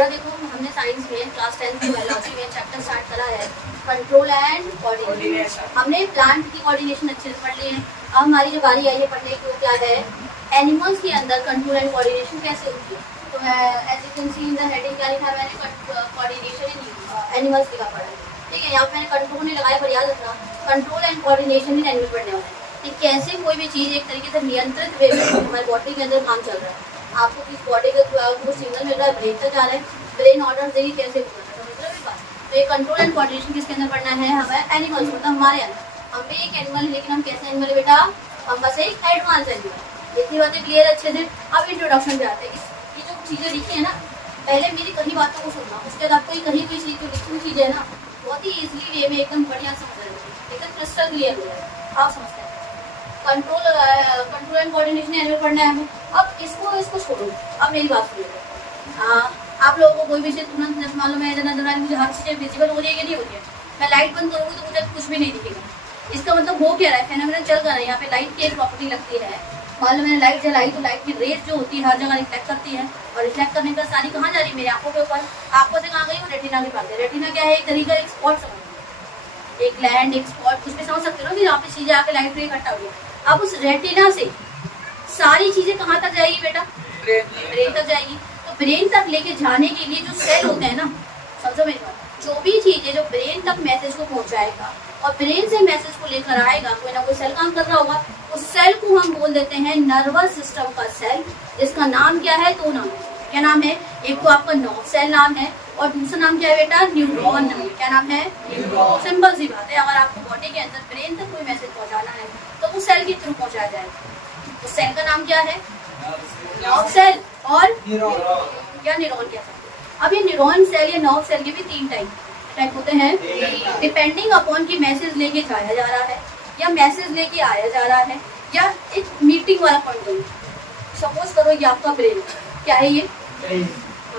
थोड़ा देखो, हमने साइंस में क्लास 10th की बायोलॉजी में चैप्टर स्टार्ट करा है कंट्रोल एंड कोऑर्डिनेशन। हमने प्लांट की कोऑर्डिनेशन अच्छे से पढ़ ली है। अब हमारी जो बारी आई है पढ़ने की वो क्या है, एनिमल्स के अंदर कंट्रोल एंड कोऑर्डिनेशन कैसे होती है। तो as you can see in the heading क्या लिखा है मैंने, कोऑर्डिनेशन इन एनिमल्स लिखा पड़ा है। ठीक है, यहाँ पे मैंने कंट्रोल नहीं लगाया, पर याद रखना control and coordination in animal पढ़ने वाला है कि कैसे कोई भी चीज़ एक तरीके से नियंत्रित वे में हमारे बॉडी के अंदर काम चल रहा है। आपको किस बॉडी का कुछ सिग्नल मिल रहा है, ब्रेन तक जा रहा है, ब्रेन ऑर्डर देगी कैसे होगा, मतलब एक बात। तो ये कंट्रोल एंड कोऑर्डिनेशन किसके अंदर पढ़ना है, हमें एनिमल्स, मतलब हमारे अंदर। हम भी एक एनिमल है, लेकिन हम कैसे एनिमल है बेटा, हम बस एक एडवांस एनिमल। इतनी बातें क्लियर अच्छे से। अब इंट्रोडक्शन पे आते हैं। ये जो चीज़ें लिखी है ना, पहले मेरी कहीं बातों को सुनना, उसके बाद आपको कहीं कोई चीज़ जो लिखी हुई चीज़ है ना, बहुत ही ईजिली वे में एकदम बढ़िया समझ रहे हो, एकदम क्रिस्टल क्लियर हो जाए, आप समझते हैं। कंट्रोल एंड कोऑर्डिनेशन एनिमल पढ़ना है हमें। अब इसको छोड़ो, अब मेरी बात सुनिए। आप लोगों को कोई भी चीज़ तुरंत मालूम है, मुझे हर चीज़ें विजिबल हो रही है कि नहीं हो रही है। मैं लाइट बंद करूँगी तो मुझे कुछ भी नहीं दिखेगा। इसका मतलब हो क्या रहा है, फेनोमेनन चल रहा है। यहाँ पे लाइट की एक प्रॉपर्टी लगती है, मालूम मैंने लाइट जलाई तो लाइट की रेज जो होती है हर जगह रिफ्लेक्ट करती है, और रिफ्लेक्ट करने का सारी कहाँ जा रही है, मेरी आंखों के ऊपर। आंखों से कहाँ गई, वो रेटिना के पास है। रेटिना क्या है, एक तरीका एक स्पॉट समझ, एक लैंड एक स्पॉट कुछ भी समझ सकते हो कि जहाँ पे चीजें आके लाइट इकट्ठा हुई है। अब उस रेटिना से सारी चीजें कहाँ तक जाएगी बेटा, ब्रेन तक जाएगी। तो ब्रेन तक लेके जाने के लिए जो सेल होते हैं ना, समझो मेरी बात, जो भी चीजें जो ब्रेन तक मैसेज को पहुंचाएगा और ब्रेन से मैसेज को लेकर आएगा, कोई ना कोई सेल काम कर रहा होगा। उस सेल को हम बोल देते हैं नर्वस सिस्टम का सेल, जिसका नाम क्या है, दो नाम है। क्या नाम है, एक तो आपका नर्व सेल नाम है, और दूसरा नाम क्या है बेटा, न्यूरॉन नाम है। क्या नाम है, सिंपल सी बात है। अगर आपको बॉडी के अंदर ब्रेन तक कोई मैसेज पहुंचाना है तो वो सेल के थ्रू पहुंचाया जाएगा। उस सेल का नाम क्या है, नर्व सेल और या न्यूरॉन कह सकते हैं। अब ये न्यूरॉन सेल या नर्व सेल के भी तीन टाइप होते हैं, डिपेंडिंग अपॉन की मैसेज लेके जाया जा रहा है या मैसेज लेके आया जा रहा है, या एक मीटिंग वाला पॉइंट। सपोज करो ये आपका ब्रेन क्या है, ये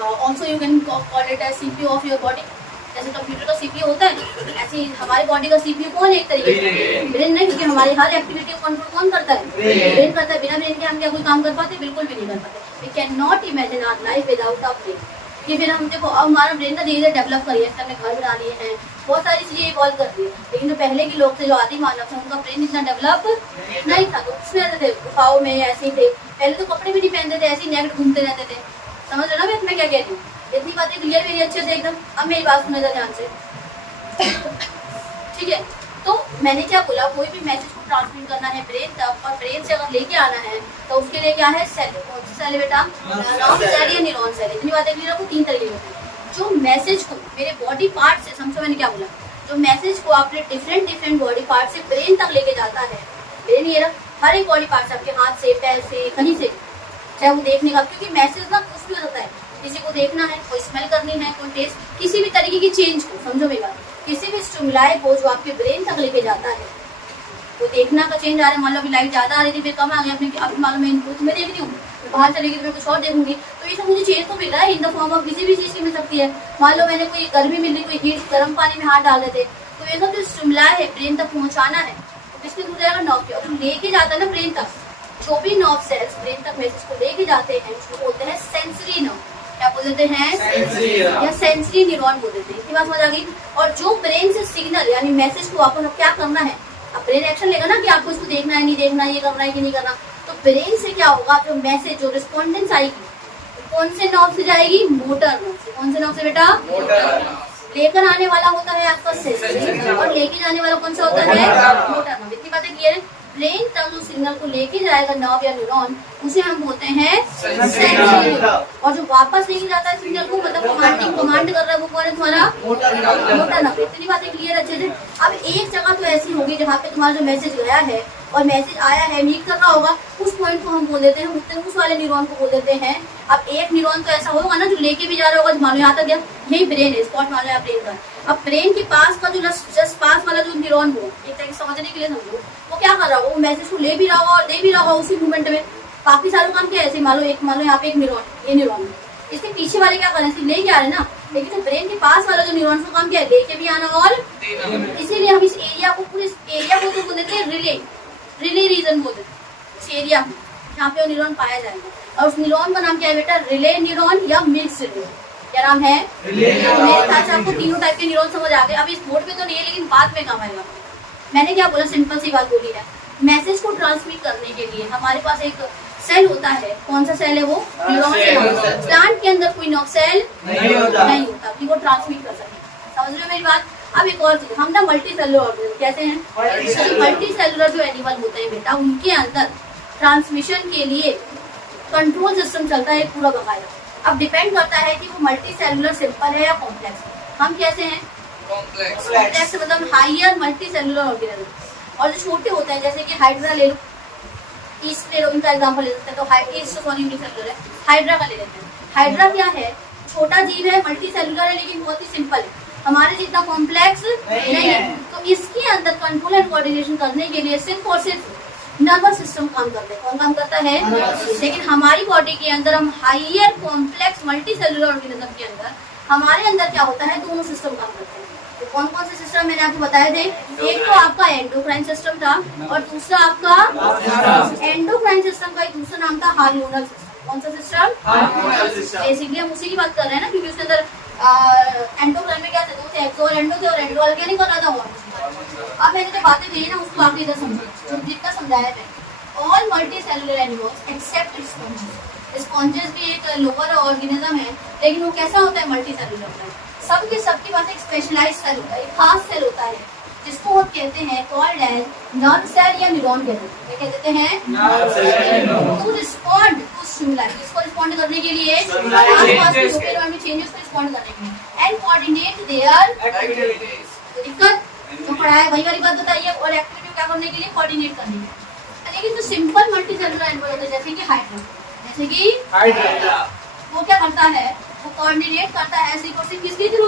also you can call it as CPU of your body. जैसे कंप्यूटर का सीपीयू होता है, ऐसे ही हमारी बॉडी का सीपीयू कौन है, एक तरीके से ब्रेन नहीं, क्योंकि हमारी हर एक्टिविटी को कंट्रोल कौन करता है, ब्रेन करता है। बिना ब्रेन के हम क्या कोई काम कर पाते, बिल्कुल भी नहीं कर पाते। We can not imagine our life without a brain. कि फिर हम देखो, अब हमारा ब्रेन ना धीरे धीरे डेवलप करिए, हमने घर बना लिए हैं, बहुत सारी चीजें इवॉल्व कर दी है, लेकिन जो पहले के लोग थे, जो आदि मानव थे, उनका ब्रेन इतना डेवलप नहीं था। तो उसमें रहते थे गुफाओं में, ऐसे ही थे। पहले तो कपड़े भी नहीं पहनते थे, ऐसे ही नेक्ड घूमते रहते थे। समझ रहे ना मैं क्या कह रही हूँ, इतनी बातें क्लियर मेरी अच्छे से एकदम। अब मेरी बात सुनो ध्यान से, ठीक है। तो मैंने क्या बोला, कोई भी मैसेज को ट्रांसमिट करना है ब्रेन तक, और ब्रेन से अगर लेके आना है तो उसके लिए क्या है, सेल। कौन सी सेल है बेटा, नर्व सेल या न्यूरॉन सेल। इतनी बातें क्लियर आपको, तीन तरीके होते हैं। जो मैसेज को मेरे बॉडी पार्ट से, समझो मैंने क्या बोला, जो मैसेज को आपने डिफरेंट बॉडी पार्ट से ब्रेन तक लेके जाता है, ब्रेन ये रहा, हर एक बॉडी पार्ट से, आपके हाथ से, पैर से, कहीं से, चाहे वो देखने का, क्योंकि मैसेज ना कुछ भी होता है, किसी को देखना है, कोई स्मेल करनी है, कोई टेस्ट, किसी भी तरीके की चेंज को, समझो मेरी बात, किसी भी स्टिमुलाई को जो आपके ब्रेन तक लेके जाता है। वो देखना का चेंज आ रहा है, मान लो अभी लाइट ज्यादा आ रही थी, फिर कम आ गया, अपने अब मालूम है इनको, तो मैं देख रही हूँ, बाहर चलेगी तो मैं कुछ और देखूंगी, तो ये सब मुझे चेंज तो मिल रहा है, इन द फॉर्म ऑफ किसी भी चीज की मिल सकती है। मान लो मैंने कोई गर्मी मिल रही, कोई हीट, गर्म पानी में हाथ डाल देते, तो ये सब जो स्टिमुलाई है ब्रेन तक पहुंचाना है, तो किसके थ्रू जाएगा, नर्व के। और लेके जाता है ना ब्रेन तक, जो भी नर्व सेल्स ब्रेन तक मैसेज को लेके जाते हैं, उसको बोलते हैं सेंसरी नर्व। क्या बोल देते हैं, या सेंसरी न्यूरॉन बोल देते हैं। इतनी बात समझ आ गई। और जो ब्रेन से सिग्नल यानी मैसेज को आपको क्या करना है, अब ब्रेन एक्शन लेगा ना कि आपको इसको देखना है नहीं देखना, ये करना है कि नहीं करना, तो ब्रेन से क्या होगा, जो मैसेज जो रिस्पॉन्डेंस आएगी, तो कौन से नर्व से जाएगी, मोटर नर्व से। कौन से नर्व से बेटा, लेकर आने वाला होता है आपका सेंसरी, और लेके जाने वाला कौन सा होता है, मोटर नर्व। इतनी बातें क्लियर है। ब्रेन तक जो सिग्नल को लेके जाएगा नर्व या न्यूरॉन, उसे हम बोलते हैं सेंसरी। और जो वापस लेके जाता है सिग्नल को, मतलब कमांड कर रहा है, वो कौन है तुम्हारा, मोटर नर्व। इतनी बातें क्लियर अच्छे से। अब एक जगह तो ऐसी होगी जहाँ पे तुम्हारा जो मैसेज गया है और मैसेज आया है, मीट कर रहा होगा, उस पॉइंट को हम बोल देते हैं, उस वाले न्यूरॉन को बोल देते हैं। अब एक न्यूरॉन तो ऐसा होगा ना जो लेके भी जा रहा होगा, मान लो यहाँ तक गया, यही ब्रेन है, स्पॉट मान लो ब्रेन का। अब ब्रेन के पास का जो जस्ट पास वाला जो न्यूरॉन हो, एक तरीके समझने के लिए समझो, वो क्या कर रहा होगा, वो मैसेज को ले भी रहा होगा और दे भी रहा होगा उसी मूवमेंट में। काफी सारे काम क्या ऐसे, मान लो यहाँ पे एक न्यूरॉन, ये न्यूरॉन, इसके पीछे वाले क्या कर रहे हैं, ले के आ रहे हैं ना, लेकिन जो ब्रेन के पास वाला जो न्यूरॉन का काम क्या है, लेके भी आना और इसीलिए हम इस एरिया को, पूरे एरिया को तो बोल देते हैं रिले रीजन बोल देते हैं, उस एरिया जहाँ पे वो न्यूरॉन पाया जाएगा। और उस न्यूरॉन का नाम क्या है बेटा, रिले न्यूरॉन या मिक्स न्यूरॉन। क्या नाम है? मेरे ख्याल से आपको तीनों टाइप के न्यूरॉन समझ आ गए। अब इस बोर्ड पे तो नहीं है लेकिन बाद में काम आएगा। मैंने क्या बोला, सिंपल सी बात बोली है। मैसेज को ट्रांसमिट करने के लिए हमारे पास एक सेल होता है। कौन सा सेल है वो? Neuron cell. प्लांट के अंदर कोई नर्व सेल नहीं होता कि वो ट्रांसमिट कर सके। समझ रहे हो मेरी बात? अब एक और चीज, हम ना मल्टी सेलुलर ऑर्गेनिज्म कहते हैं। मल्टी सेलुलर जो एनिमल होते हैं बेटा, उनके अंदर ट्रांसमिशन के लिए कंट्रोल सिस्टम चलता है पूरा बकायदा। अब डिपेंड करता है कि वो मल्टी सेलुलर सिंपल है या कॉम्प्लेक्स है। हम कैसे हैं? कॉम्प्लेक्स मतलब हायर मल्टी सेलुलर ऑर्गेनिज्म। और जो छोटे होते हैं जैसे कि हाइड्रा ले लो, ईस्ट ले लो, इनका एग्जाम्पल ले सकते हैं। तो ईस्ट सॉरी यूनिसेलुलर है, हाइड्रा का ले लेते हैं। हाइड्रा क्या है? छोटा जीव है, मल्टी सेलुलर है, लेकिन बहुत ही सिंपल है, हमारे जितना कॉम्प्लेक्स नहीं है। तो इसके अंदर कंट्रोल एंड कोऑर्डिनेशन करने के लिए सिर्फ और सिर्फ नर्वस सिस्टम काम करता है। कौन काम करता है? लेकिन हमारी बॉडी के अंदर हम higher complex multicellular organism के अंदर हमारे अंदर क्या होता है? दोनों सिस्टम काम करते हैं। तो कौन कौन से सिस्टम मैंने आपको बताए थे? एक तो आपका एंडोक्राइन सिस्टम था और दूसरा आपका एंडोक्राइन सिस्टम का एक दूसरा नाम था हार्मोनल सिस्टम। कौन सा सिस्टम? बेसिकली हम उसी की बात कर रहे हैं ना, क्योंकि उसके अंदर एंडोक्राइन में क्या थे? दो थे, एक्सो और एंडो थे, और एंडो अलग नहीं कर रहा था। अब मैंने जो बातें कही ना उसको आप इधर समझो, जितना समझाया मैंने। All multicellular animals except sponges. Sponges भी एक लोअर ऑर्गेनिज्म है, लेकिन वो कैसा होता है? Multi cellular. सबके पास एक स्पेशलाइज्ड सेल होता है, एक खास सेल होता है, जिसको हम कहते हैं कॉल्ड एज नर्व सेल या न्यूरॉन कहते हैं। क्या कहते हैं? To respond to stimuli. इसको रिस्पॉन्ड करने के लिए आसपास के लोकल एनवायरनमेंट चेंजेस को रिस्पॉन्ड करने के लिए एंड कोऑर्डिनेट देयर एक्टिविटीज। दिक्कत जो पढ़ा है वही वाली बात बताइए। और एक्टिविटी क्या करने के लिए? कोऑर्डिनेट करने के लिए। लेकिन जो सिंपल मल्टी सेलुलर एनिमल होता है जैसे कि हाइड्रा, वो क्या करता है? वो कोऑर्डिनेट करता है सिर्फ और सिर्फ किसके थ्रू?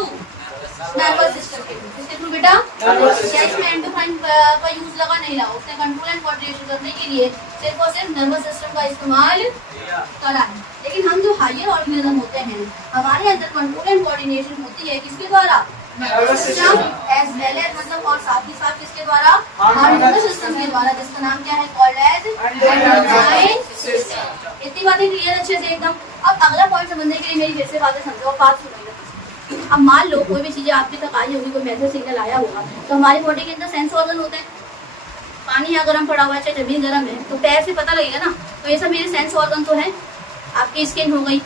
नर्वस सिस्टम के थ्रू। किसके थ्रू बेटा? इसमें एंडोक्राइन का यूज लगा नहीं लगा, उसने कंट्रोल एंड कोऑर्डिनेशन करने के लिए सिर्फ और सिर्फ नर्वस सिस्टम का इस्तेमाल करा है। लेकिन हम जो हायर ऑर्गेनिज्म होते हैं, हमारे अंदर कंट्रोल एंड कोऑर्डिनेशन होती है किसके द्वारा? Nervous system as well as, मतलब और साथ ही साथ किसके द्वारा? हार्मोनल सिस्टम के द्वारा, जिसका नाम क्या है? Called as endocrine system. इतनी बातें क्लियर अच्छे से एकदम। अब अगला पॉइंट समझने के लिए मेरी फिर से बातें समझो और बात सुनो। अब मान लो कोई भी चीजें आपके तक आई होगी, कोई मैसेज सिग्नल आया होगा, तो हमारी बॉडी के अंदर सेंस ऑर्गन होते हैं। पानी यहाँ गर्म पड़ा हुआ है, चाहे जमीन गर्म है, तो पैर से पता लगेगा ना। तो ये सब मेरे सेंस ऑर्गन तो है। आपकी स्किन हो गई,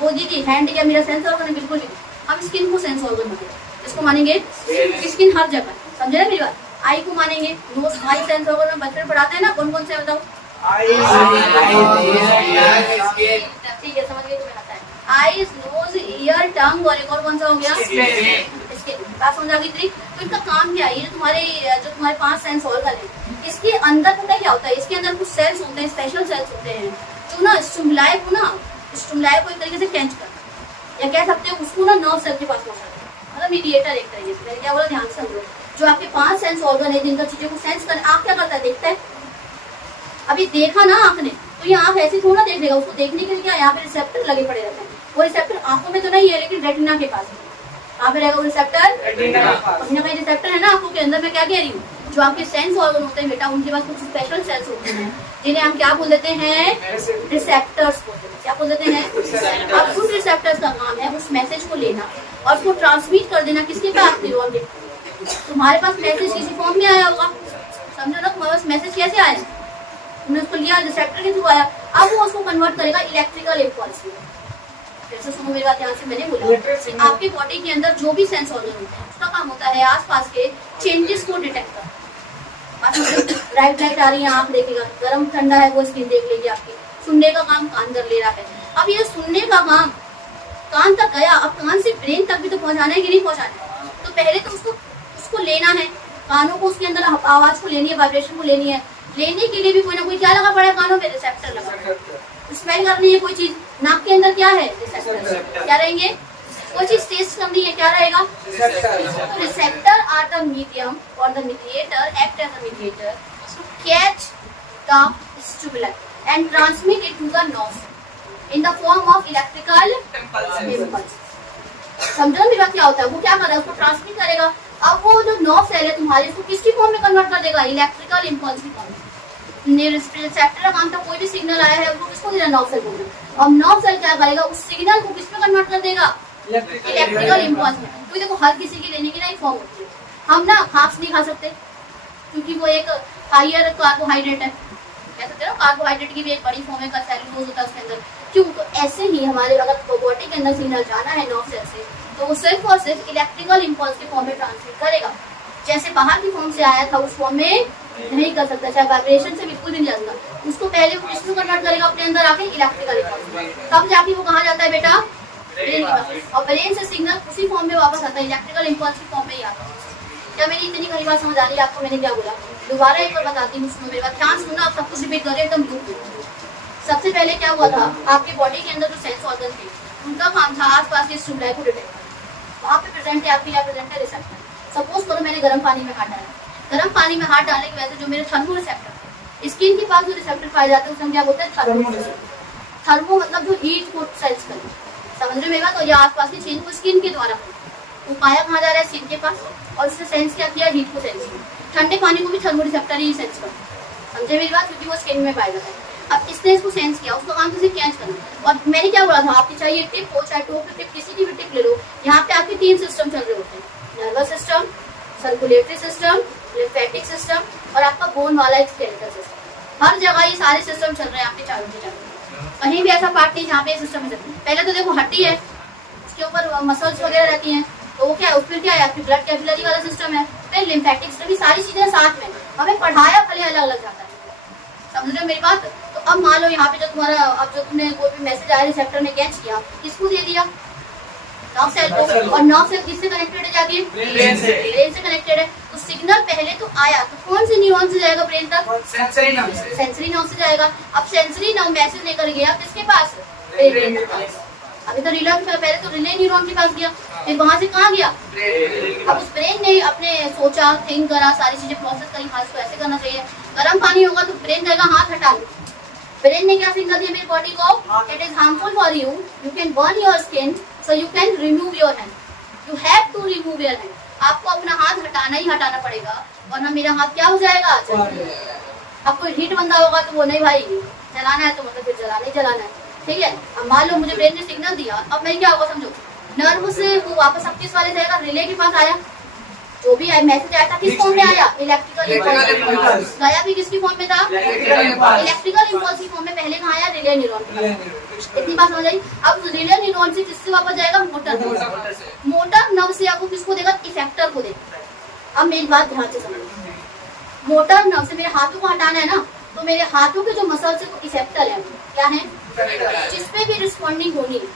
वो जी हैंड क्या मेरा सेंस ऑर्गन है? बिल्कुल भी। हम स्किन को सेंस ऑर्गन मानेंगे, इसको मानेंगे स्किन हर जगह। समझे ना मेरी बात? आई को मानेंगे, नोज आई सेंस ऑर्गन में बच्चे पढ़ाते हैं ना, कौन कौन से बताओ? ठीक है, समझ गए तुम्हें आता है। आईज, नोज, ईयर, टंग और एक और कौन सा हो गया? स्किन। बात समझ आ गई थी? तो इनका काम क्या है? ये जो तुम्हारे 5 सेंस ऑर्गन है, इसके अंदर पता क्या होता है? इसके अंदर कुछ सेल्स होते हैं, स्पेशल सेल्स होते हैं, जो ना स्टिमुलाई को एक तरीके से कैच करता है, या कह सकते हो उसको ना नर्व सेल के पास पहुंचाता है, मतलब मीडिएटर एक तरीके से। मैंने क्या बोला? ध्यान से समझो। जो आपके 5 सेंस ऑर्गन है जिनका चीजों को सेंस कर, आँख क्या करता है? देखता है। अभी देखा ना आँख ने, तो ये आँख ऐसे थोड़ा देख लेगा, उसको देखने के लिए क्या यहाँ पे रिसेप्टर लगे पड़े रहते हैं। वो रिसेप्टर आंखों में तो नहीं है, लेकिन रेटिना के पास है। कहाँ पे रहेगा वो रिसेप्टर? कहीं ना कहीं रिसेप्टर है ना आंखों के अंदर। मैं क्या कह रही हूँ? जो आपके सेंस ऑर्गन होते हैं बेटा, उनके पास कुछ स्पेशल सेल्स होते हैं, जिन्हें हम क्या बोल देते हैं? रिसेप्टर्स बोलते हैं। क्या बोल देते हैं? अब उस रिसेप्टर्स का काम है उस मैसेज को लेना और उसको ट्रांसमिट कर देना किसके पास? न्यूरॉन के। तुम्हारे पास मैसेज किसी फॉर्म में आया होगा, समझो ना। तुम्हारे पास मैसेज कैसे आया? तुमने उसको लिया, रिसेप्टर के थ्रू आया। अब वो उसको कन्वर्ट करेगा इलेक्ट्रिकल इम्पल्स में। फिर से सुनो मेरी बात ध्यान से। मैंने बोला आपकी बॉडी के अंदर जो भी सेंस ऑर्गन होते हैं, उसका काम होता है आसपास के चेंजेस को डिटेक्ट करना। राइट लाइट आ रही है, आंख देखेगा, गर्म ठंडा है वो स्किन देख लेगी आपकी। सुनने का काम कान कर ले रहा है। अब ये सुनने का काम कान तक गया, अब कान से ब्रेन तक भी तो पहुंचाना है कि नहीं पहुंचाना है? तो पहले तो उसको लेना है, कानों को उसके अंदर आवाज को लेनी है, वाइब्रेशन को लेनी है। लेने के लिए भी कोई ना कोई क्या लगा पड़ा है? कानों पे रिसेप्टर लगा पड़ा है। स्मेल करनी है कोई चीज, नाक के अंदर क्या है? रिसेप्टर। क्या रहेंगे? कोई चीज टेस्ट करनी है, क्या रहेगा? तो रिसेप्टर आर द मीडियम और the mediator act as the mediator to catch the stimuli and transmit it to the nerve in the form of electrical impulse. समझो मेरी बात? क्या होता है? वो क्या कर रहा है? उसको ट्रांसमिट करेगा। अब वो जो नर्व सेल है तुम्हारी, उसको किसकी फॉर्म में कन्वर्ट कर देगा? इलेक्ट्रिकल इम्पल्स की फॉर्म में। रिसेप्टर का काम था, कोई भी सिग्नल आया है उसको किसको देना? नर्व सेल को। अब नर्व सेल क्या करेगा? उस सिग्नल को किसमें कन्वर्ट कर देगा? इलेक्ट्रिकल इम्पल्स में। क्योंकि देखो हर किसी की लेने की ना एक फॉर्म होती है, हम ना खास नहीं खा सकते क्योंकि वो एक हायर कार्बोहाइड्रेट है, कह सकते हो कार्बोहाइड्रेट की भी एक बड़ी फॉर्म है, सेलुलोज होता है उसके अंदर। क्यों? तो ऐसे ही हमारे अगर बॉडी के अंदर सिग्नल जाना है नर्व सेल से, तो वो सिर्फ और सिर्फ इलेक्ट्रिकल इम्पल्स की फॉर्म में ट्रांसमिट करेगा। जैसे बाहर की फॉर्म से आया था उस फॉर्म में नहीं कर सकता, चाहे वाइब्रेशन से बिल्कुल भी नहीं जाता, उसको पहले वो किसको कन्वर्ट करेगा अपने अंदर आके इलेक्ट्रिकल इम्पल्स, तब जाके वो कहाँ जाता है बेटा ब्रेन के पास, और ब्रेन से सिग्नल उसी फॉर्म में वापस आता है, इलेक्ट्रिकल इम्पल्स की फॉर्म में ही आता है। क्या मेरी इतनी बड़ी बात समझ आ रही है आपको? मैंने क्या बोला दोबारा एक बार बताती हूँ, उसमें मेरे बात ध्यान सुनना, आप सब कुछ रिपीट करें एकदम लूप। सबसे पहले क्या हुआ था, आपकी बॉडी के अंदर जो सेंस ऑर्गन थे उनका काम था आसपास के स्टिमुलाई को डिटेक्ट करना। वहाँ पे प्रेजेंट है आपके यहाँ प्रेजेंट है रिसेप्टर। सपोज करो मैंने गर्म पानी में हाथ डाला, गर्म पानी में हाथ डालने की वजह से जो मेरे थर्मो रिसेप्टर स्किन के पास जो रिसेप्टर पाए जाते हैं उसे हम क्या बोलते हैं थर्मो। थर्मो मतलब जो हीट को सेंस करे, समझ रहे मेरी बात? और ये आसपास की चीज को स्किन के द्वारा वो पाया कहाँ जा रहा है स्किन के पास, और उसने सेंस क्या किया हीट को सेंस किया। ठंडे पानी को भी थर्मो रिसेप्टर ही सेंस करता है, समझे मेरी बात? क्योंकि वो स्किन में पाया जाता है। अब इसने इसको सेंस किया, उसका काम किसी कैच करना। और मैंने क्या बोला था, आपकी चाहिए टिप हो चाहे टोप टिप, किसी की भी टिप ले लो, यहाँ पे आपके 3 सिस्टम चल रहे होते हैं, nervous system, circulatory system, lymphatic system और आपका बोन वाला एक स्केलेटल सिस्टम। हर जगह ये सारे सिस्टम चल रहे हैं आपके चारों के चारों, कहीं भी ऐसा पार्ट नहीं जहाँ पे सिस्टम है। पहले तो देखो हड्डी है, उसके ऊपर मसल्स वगैरह रहती हैं, तो वो क्या है, फिर क्या है आपकी ब्लड कैपिलरी वाला सिस्टम है, फिर लिम्फेटिक सिस्टम, सारी चीजें साथ में। हमें पढ़ाया भले अलग अलग जाता है, समझ रहे हो मेरी बात? तो अब मान लो यहाँ पे जो तुम्हारा, अब जो तुमने कोई भी मैसेज आया रिसेप्टर में कैच किया, किसको दे दिया? नर्व सेल को। और नर्व सेल किससे कनेक्टेड है जाके? ब्रेन से कनेक्टेड है। तो सिग्नल पहले तो आया तो कौन से न्यूरॉन से जाएगा ब्रेन तक? सेंसरी नर्व से जाएगा। अब सेंसरी नर्व मैसेज लेकर गया किसके पास? ब्रेन के पास। अभी तो रिले, पहले तो रिले न्यूरॉन के पास गया, फिर वहां से कहाँ गया? अब उस ब्रेन ने अपने सोचा, थिंक करा, सारी चीजें प्रोसेस करी, हाथ को ऐसे करना चाहिए। गर्म पानी होगा तो ब्रेन जाएगा हाथ हटा लो। ब्रेन ने क्या सिग्नल दिया मेरी बॉडी को? It is harmful for you, you can burn your skin, so you can remove your hand, you have to remove your hand. आपको अपना हाथ हटाना ही हटाना पड़ेगा, वरना मेरा हाथ क्या हो जाएगा? अब कोई हीट बंदा होगा तो वो नहीं भाई जलाना है तो मतलब फिर जलाना ही जलाना है, ठीक है? अब मान लो मुझे ब्रेन ने सिग्नल दिया, अब मैं क्या होगा समझो, नर्व से वो वापस अब किस वाले जाएगा? रिले के पास आया, जो भी मैसेज आया था किस फॉर्म में आया? Electrical impulse. गया भी किसकी फॉर्म में था? इलेक्ट्रिकल इम्पल्स की फॉर्म में। पहले कहाँ आया? Relay neuron. इतनी बात समझ आई? अब रिले न्यूरॉन से किससे वापस जाएगा? मोटर नर्व से आपको किसको देगा? इफेक्टर को देगा। अब मेरी बात ध्यान से समझो, मोटर नर्व से मेरे हाथों को हटाना है ना, तो मेरे हाथों के जो मसल्स है वो इफेक्टर है, क्या है? जिसपे भी रिस्पॉन्डिंग होनी है।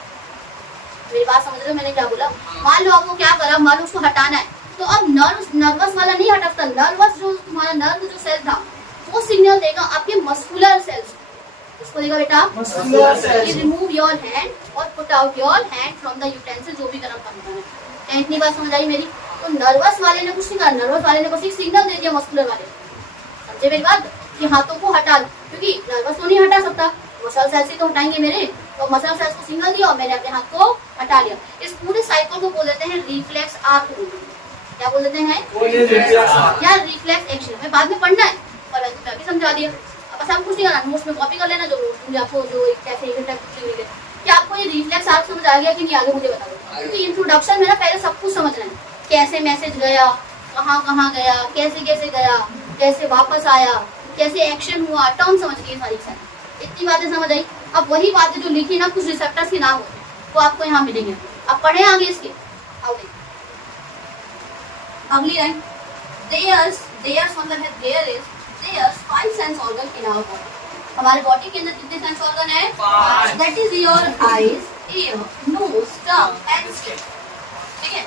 मेरी बात समझ रहे हो मैंने क्या बोला? मान लो आपको क्या करा, मान लो उसको हटाना है, तो अब नर्वस वाला नहीं हटा सकता। नर्वस जो तुम्हारा नर्व जो सेल था वो सिग्नल देगा आपके मस्कुलर सेल्स, इसको देगा बेटा रिमूव योर हैंड और put out your hand from the utensil, जो भी गर्म करना है। क्या इतनी बात समझ आई मेरी? तो नर्वस वाले ने कुछ नहीं कहा, नर्वस वाले ने बस एक सिग्नल दे दिया मस्कुलर वाले, समझे मेरी बात? कि हाथों को हटा लो, क्योंकि नर्वस तो नहीं हटा सकता, मसल सेल्स ही तो हटाएंगे मेरे, तो मसल सेल्स को सिग्नल दिया और मैंने अपने हाथ को हटा लिया। इस पूरे साइकिल को बोल देते हैं रिफ्लेक्स आर्क। क्या बोल देते हैं? या रिफ्लेक्स एक्शन। में बाद में पढ़ना है और मैं तुम्हें अभी समझा दिया। अब बस आप कुछ नहीं करना, नोट्स में कॉपी कर लेना जो मुझे आपको जो कैसे क्या आपको ये रिफ्लेक्स आर्क समझ आ गया कि नहीं? आगे मुझे बता दो, क्योंकि इंट्रोडक्शन में ना पहले सब कुछ समझना है, कैसे मैसेज गया, कहाँ कहाँ गया, कैसे कैसे गया, कैसे वापस आया, कैसे एक्शन हुआ, टर्म समझ गई सारी सारी। इतनी बातें समझ आई। अब वही बातें जो लिखी ना कुछ रिसेप्टर्स के नाम होते हैं वो आपको यहाँ मिलेंगे। अब पढ़े आगे इसके आगे अगली लाइन। देयर्स मतलब है there is there's 5 sense organ in our body. हमारे बॉडी के अंदर कितने सेंस ऑर्गन है? 5। That is your eyes, ear, nose, tongue and skin. ठीक है,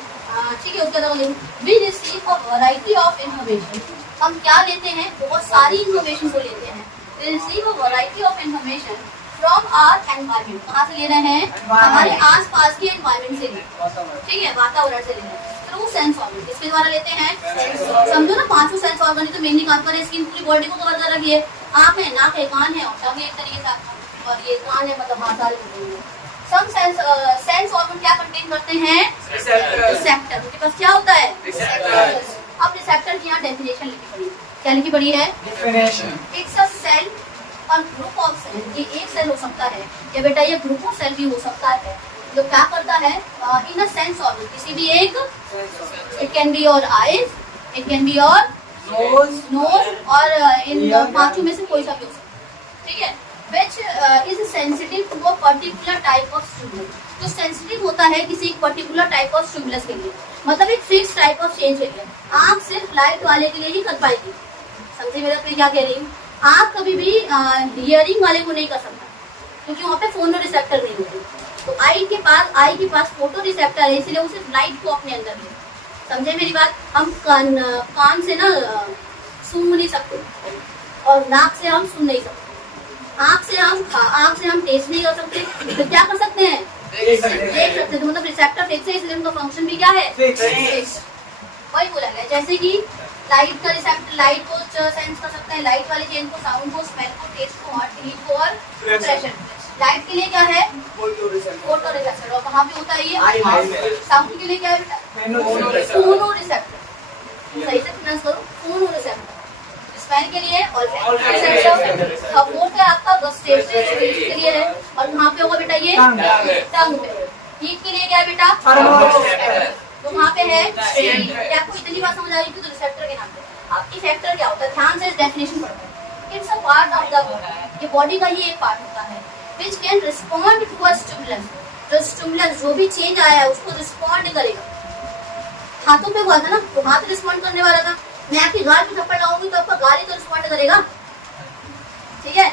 ठीक है। उसके बाद we receive a variety of information. हम क्या लेते हैं? बहुत सारी इंफॉर्मेशन को लेते हैं। We receive a variety of information from our environment. कहाँ से ले रहे हैं? हमारे आसपास के एनवायरमेंट से, ठीक है, वातावरण से ले रहे हैं। थ्रू सेंस ऑर्गन, किसके द्वारा लेते हैं? समझो ना, 5 सेंस ऑर्गन तो मेनली काम कर रहे हैं, स्किन पूरी बॉडी को कवर कर रखी है। आँख है, नाक है, कान है और टंग है एक तरीके से, और ये कान है मतलब हाँ सारे सम सेंस ऑर्गन क्या कंटेन करते हैं? रिसेप्टर। उनके पास क्या होता है? अब रिसेप्टर की यहाँ डेफिनेशन लिखी पड़ी, क्या लिखी पड़ी है? इट्स अ सेल और ग्रुप ऑफ सेल। ये एक सेल हो सकता है या बेटा ये ग्रुप ऑफ सेल भी हो सकता है, जो क्या करता है इन अ सेंस ऑर्गन, किसी भी एक, it can be your eyes, it can be your nose, और इन पांचों में से कोई सा भी हो सकता है, ठीक है। Which is sensitive to a particular type of stimulus, जो सेंसिटिव होता है किसी एक पर्टिकुलर टाइप ऑफ स्टिमुलस के लिए, मतलब एक फिक्स टाइप ऑफ चेंज के लिए। आप सिर्फ लाइट वाले के लिए ही कर पाएगी, समझे मेरा तो क्या कह रही हूँ। आप कभी भी हियरिंग वाले को नहीं कर सकता, क्योंकि वहाँ पे फोनो रिसेप्टर नहीं होते। तो आई के पास फोटो रिसेप्टर है, इसलिए वो सिर्फ लाइट को अपने अंदर ले, समझे मेरी बात। हम कान से ना सूंघ नहीं सकते, और नाक से हम सुन नहीं सकते, आँख से हम टेस्ट नहीं कर सकते, तो क्या कर सकते हैं, देख सकते हैं। तो मतलब रिसेप्टर फिक्स है, इसलिए उनका फंक्शन भी क्या है, फिक्स। वही बोला गया, जैसे कि लाइट का रिसेप्टर लाइट को सेंस कर सकता है, लाइट वाले चेंज को, साउंड को, स्मेल को, टेस्ट को, हीट को और प्रेशर। लाइट के लिए क्या है, फोटो रिसेप्टर, और कहाँ पे होता है ये, साउंड के लिए क्या है बेटा, फोनो रिसेप्टर, सही से प्रोनाउंस करो, फोनो रिसेप्टर। स्मेल के लिए रिसेप्टर, और फोर्थ है आपका गस्टेटरी के लिए है, और कहाँ पे होगा बेटा ये, टंग पे। हीट के लिए क्या है बेटा, तो वहाँ पे है, क्या आपको इतनी बात समझ आ रही थी, तो रिसेप्टर के नाम पे। अब इफेक्टर क्या होता है, ध्यान से डेफिनेशन पढ़ो। It's a part of the body, ये बॉडी का ही एक पार्ट होता है, which can respond to a stimulus, जो स्टिमुलस जो भी चेंज आया है उसको रिस्पॉन्ड करेगा। हाथों पे हुआ था ना, तो हाथ रिस्पॉन्ड करने वाला था, मैं आपकी गाल पे थप्पड़ लगाऊंगी तो आपका गाल ही तो रिस्पॉन्ड करेगा, ठीक है।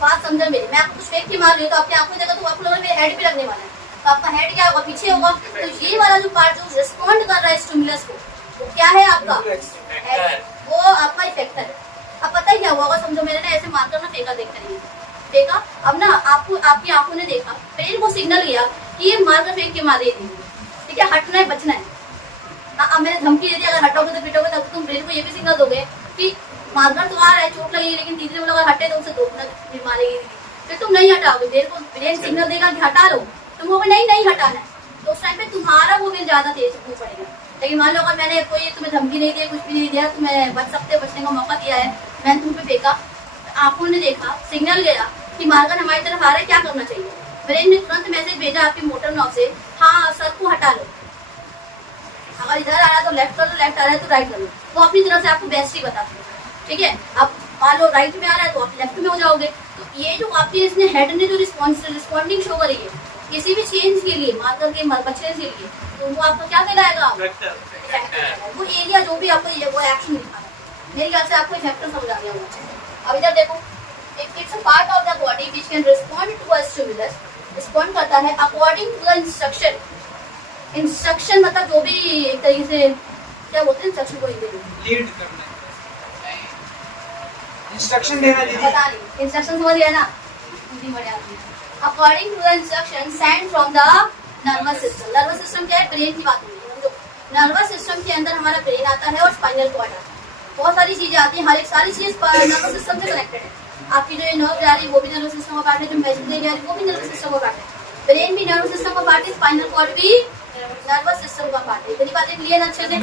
बात समझो मेरी, मैं आपको कुछ फेंक के मार रही हूँ तो आपकी आंखों जगह तो आपको लग मेरे हेड पे लगने वाला है, तो आपका हेड क्या होगा, पीछे होगा। तो ये वाला जो पार्ट जो रिस्पॉन्ड कर रहा है स्टिमुलस को, वो क्या है आपका हेड, वो आपका इफेक्टर है। अब पता ही क्या हुआ, समझो मैंने ना ऐसे मारकर ना फेंका, देखते रहिए, फेंका। अब ना आपको आपकी आंखों ने देखा, ब्रेन को सिग्नल गया कि ये मारकर फेंक के मार रही थी, ठीक है, हटना है, बचना है। अब मैंने धमकी दे दी, अगर हटोगे तो पिटोगे, तब तुम ब्रेन को ये भी सिग्नल दोगे कि मारकर तो आ रहा है, चोट लगेगी, लेकिन तीसरे को अगर हटे तो उसे दो मिनट मारेगी, फिर तुम नहीं हटाओगे, ब्रेन सिग्नल देगा कि हटा लो, तुम वो नहीं हटाना है, तो उस टाइम पे तुम्हारा वो भी ज्यादा तेज मुंह पड़ेगा। लेकिन मान लो अगर मैंने कोई तुम्हें धमकी नहीं दी, कुछ भी नहीं दिया, तुम्हें बच सकते, बचने का मौका दिया है, मैंने तुम पे फेंका, आंखों ने देखा, सिग्नल गया कि मारकर हमारी तरफ आ रहा है, क्या करना चाहिए, ब्रेन ने तुरंत मैसेज भेजा आपके मोटर नॉब से, हाँ सर को हटा लो, अगर इधर आ रहा है तो लेफ्ट कर लो, लेफ्ट आ रहा है तो राइट कर लो, वो अपनी तरफ से आपको बेस्ट ही बताते हैं, ठीक है। अब मान लो राइट में आ रहा है तो आप लेफ्ट में हो जाओगे। तो ये जो आपके इसने हेड ने जो रिस्पॉन्डिंग शो करी है किसी भी चेंज के लिए, मार्कर के बचने के लिए, तो वो आपको क्या कहलाएगा, वो एरिया जो भी आपको वो एक्शन दिखा रहा है। मेरे ख्याल से आपको इफेक्टर समझ आ गया होगा। अब इधर देखो, it's a part of the body which can respond to a stimulus, respond करता है according to the instruction. Instruction मतलब जो भी एक तरीके से क्या बोलते हैं, इंस्ट्रक्शन को लीड करना, इंस्ट्रक्शन देना, पता नहीं, इंस्ट्रक्शन समझ गया ना, according to the instruction send from the nervous system. Nervous system क्या है, ब्रेन की बात होगी, समझो। नर्वस सिस्टम के अंदर हमारा ब्रेन आता है और स्पाइनल कॉर्ड आता है, बहुत सारी चीजें आती हैं, हर एक सारी चीज नर्वस सिस्टम से कनेक्टेड है। आपकी जो नर्व जा रही है वो भी नर्वस सिस्टम का पार्ट है, जो मैसेज जा रही है वो भी नर्वस सिस्टम का पार्ट है, ब्रेन भी नर्वस सिस्टम का पार्ट है, स्पाइनल कॉर्ड भी नर्वस सिस्टम का पार्ट है। इतनी बातें क्लियर अच्छे से।